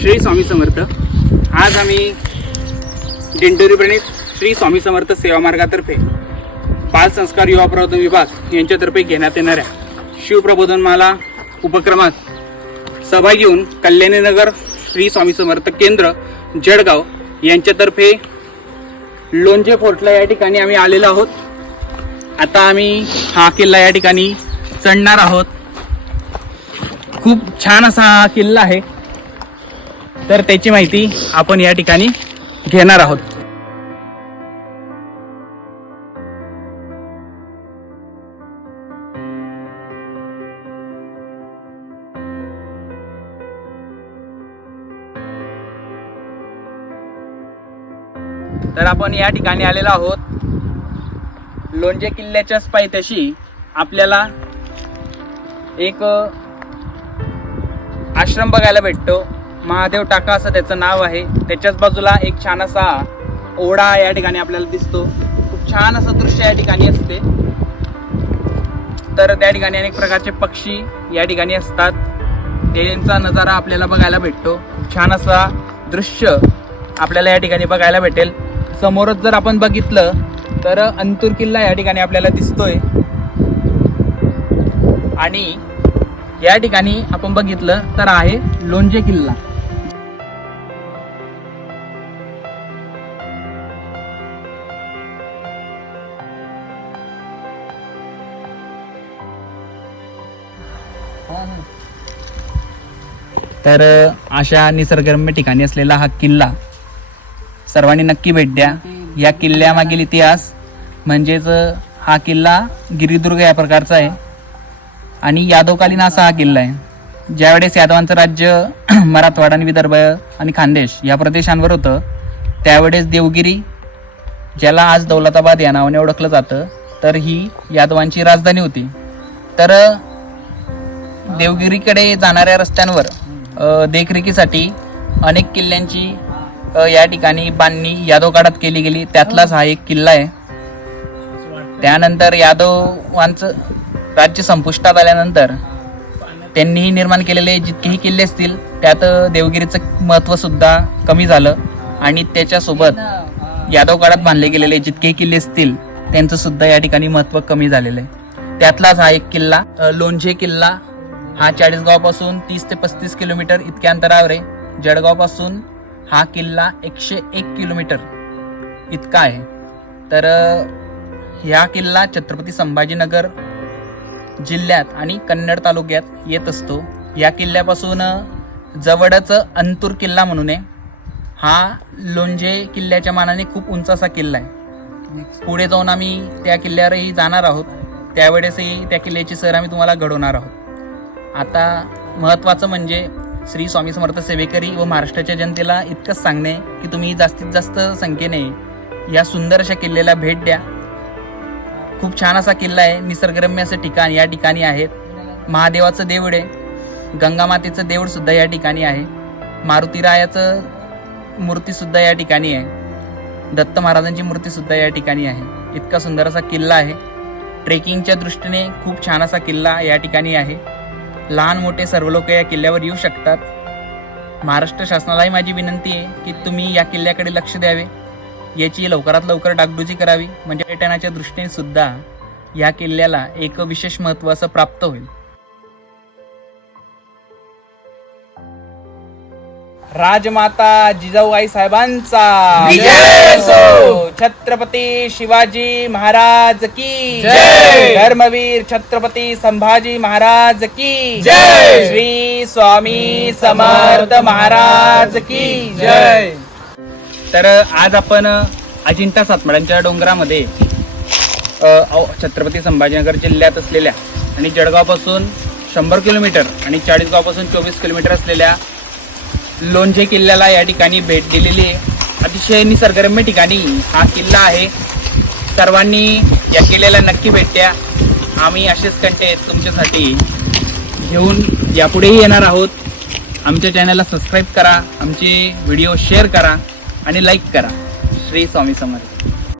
श्री स्वामी समर्थ. आज आम्ही दिंडोरी प्रणित श्री स्वामी समर्थ सेवा मार्गातर्फे बाल संस्कार युवा प्रबोधन विभाग यांच्यातर्फे घेण्यात येणाऱ्या शिवप्रबोधनमाला उपक्रमात सहभागी घेऊन कल्याणीनगर श्री स्वामी समर्थ केंद्र जळगाव यांच्यातर्फे लोणजे फोर्टला या ठिकाणी आम्ही आलेलो आहोत. आता आम्ही हा किल्ला या ठिकाणी चढणार आहोत. खूप छान असा हा किल्ला आहे. तर त्याची माहिती आपण या ठिकाणी घेणार आहोत. तर आपण या ठिकाणी आलेलो आहोत. लोणजे किल्ल्याच्याच पायथ्याशी आपल्याला एक आश्रम बघायला भेटतो. महादेव टाका असं त्याचं नाव आहे. त्याच्याच बाजूला एक छान असा ओढा या ठिकाणी आपल्याला दिसतो. खूप छान असं दृश्य या ठिकाणी असते. तर त्या ठिकाणी अनेक प्रकारचे पक्षी या ठिकाणी असतात. त्यांचा नजारा आपल्याला बघायला भेटतो. छान असा दृश्य आपल्याला या ठिकाणी बघायला भेटेल. समोरच जर आपण बघितलं तर अंतूर किल्ला या ठिकाणी आपल्याला दिसतोय. आणि या ठिकाणी आपण बघितलं तर आहे लोणजे किल्ला. तर अशा निसर्गरम्य ठिकाणी असलेला हा किल्ला सर्वांनी नक्की भेट द्या. या किल्ल्यामागील इतिहास म्हणजेच हा किल्ला गिरिदुर्ग या प्रकारचा आहे. आणि यादवकालीन असा हा किल्ला आहे. ज्यावेळेस यादवांचं राज्य मराठवाडा आणि विदर्भ आणि खानदेश या प्रदेशांवर होतं त्यावेळेस देवगिरी ज्याला आज दौलताबाद या नावाने ओळखलं जातं तर ही यादवांची राजधानी होती. तर देवगिरीकडे जाणाऱ्या रस्त्यांवर अ, देखरेखीसाठी अनेक किल्ल्यांची अ, या ठिकाणी बांधणी यादव काळात केली गेली. त्यातलाच हा एक किल्ला आहे. त्यानंतर यादवांचं राज्य संपुष्टात आल्यानंतर त्यांनीही निर्माण केलेले जितकेही किल्ले असतील त्यात देवगिरीचं महत्त्वसुद्धा कमी झालं. आणि त्याच्यासोबत यादव काळात बांधले गेलेले जितकेही किल्ले असतील त्यांचं सुद्धा या ठिकाणी महत्त्व कमी झालेलं आहे. त्यातलाच हा एक किल्ला अ, किल्ला हा चाळीसगावपासून तीस ते पस्तीस किलोमीटर इतक्या अंतरावर आहे. जळगावपासून हा किल्ला एकशे एक किलोमीटर इतका आहे. तर ह्या किल्ला छत्रपती संभाजीनगर जिल्ह्यात आणि कन्नड तालुक्यात येत असतो. या किल्ल्यापासून जवळच अंतूर किल्ला म्हणून आहे. हा लोणजे किल्ल्याच्या मानाने खूप उंच असा किल्ला आहे. पुढे जाऊन आम्ही त्या किल्ल्यावरही जाणार आहोत. त्यावेळेसही त्या किल्ल्याची सर आम्ही तुम्हाला घडवणार आहोत. आता महत्त्वाचं म्हणजे श्री स्वामी समर्थ सेवेकरी व महाराष्ट्राच्या जनतेला इतकंच सांगणे की तुम्ही जास्तीत जास्त संख्येने या सुंदर अशा किल्ल्याला भेट द्या. खूप छान असा किल्ला आहे निसर्गरम्य असं ठिकाण या ठिकाणी आहेत महादेवाचं देऊळ आहे गंगामातेचं देऊळसुद्धा या ठिकाणी आहे. मारुतीरायाचं मूर्तीसुद्धा या ठिकाणी आहे. दत्त महाराजांची मूर्तीसुद्धा या ठिकाणी आहे. इतका सुंदर असा किल्ला आहे. ट्रेकिंगच्या दृष्टीने खूप छान असा किल्ला या ठिकाणी आहे. लहान मोठे सर्व लोक या किल्ल्यावर येऊ शकतात. महाराष्ट्र शासनालाही माझी विनंती आहे की तुम्ही या किल्ल्याकडे लक्ष द्यावे. याची लवकरात लवकर डागडुजी करावी. म्हणजे पर्यटनाच्या दृष्टीने सुद्धा या किल्ल्याला एक विशेष महत्त्व असं प्राप्त होईल. राजमाता जिजाऊबाई साहेबांचा विजय असो. छत्रपती शिवाजी महाराज की जय. धर्मवीर छत्रपती संभाजी महाराज की जय. श्री स्वामी समर्थ महाराज की जय. तर आज आपण अजिंठा सातमाळ्यांच्या डोंगरामध्ये अ, अ, छत्रपती संभाजीनगर जिल्ह्यात असलेल्या आणि जळगावपासून शंभर किलोमीटर आणि चाळीसगावपासून चोवीस किलोमीटर असलेल्या लोणजे किल्ल्याला या ठिकाणी भेट दिलेली आहे. अतिशय निसर्गरम्य ठिकाणी हा किल्ला आहे. सर्वांनी या किल्ल्याला नक्की भेट द्या. आम्ही असेच कंटेंट तुमच्यासाठी घेऊन यापुढेही येणार आहोत. आमच्या चॅनलला सबस्क्राईब करा आमचे व्हिडिओ शेअर करा आणि लाईक करा. श्री स्वामी समर्थ.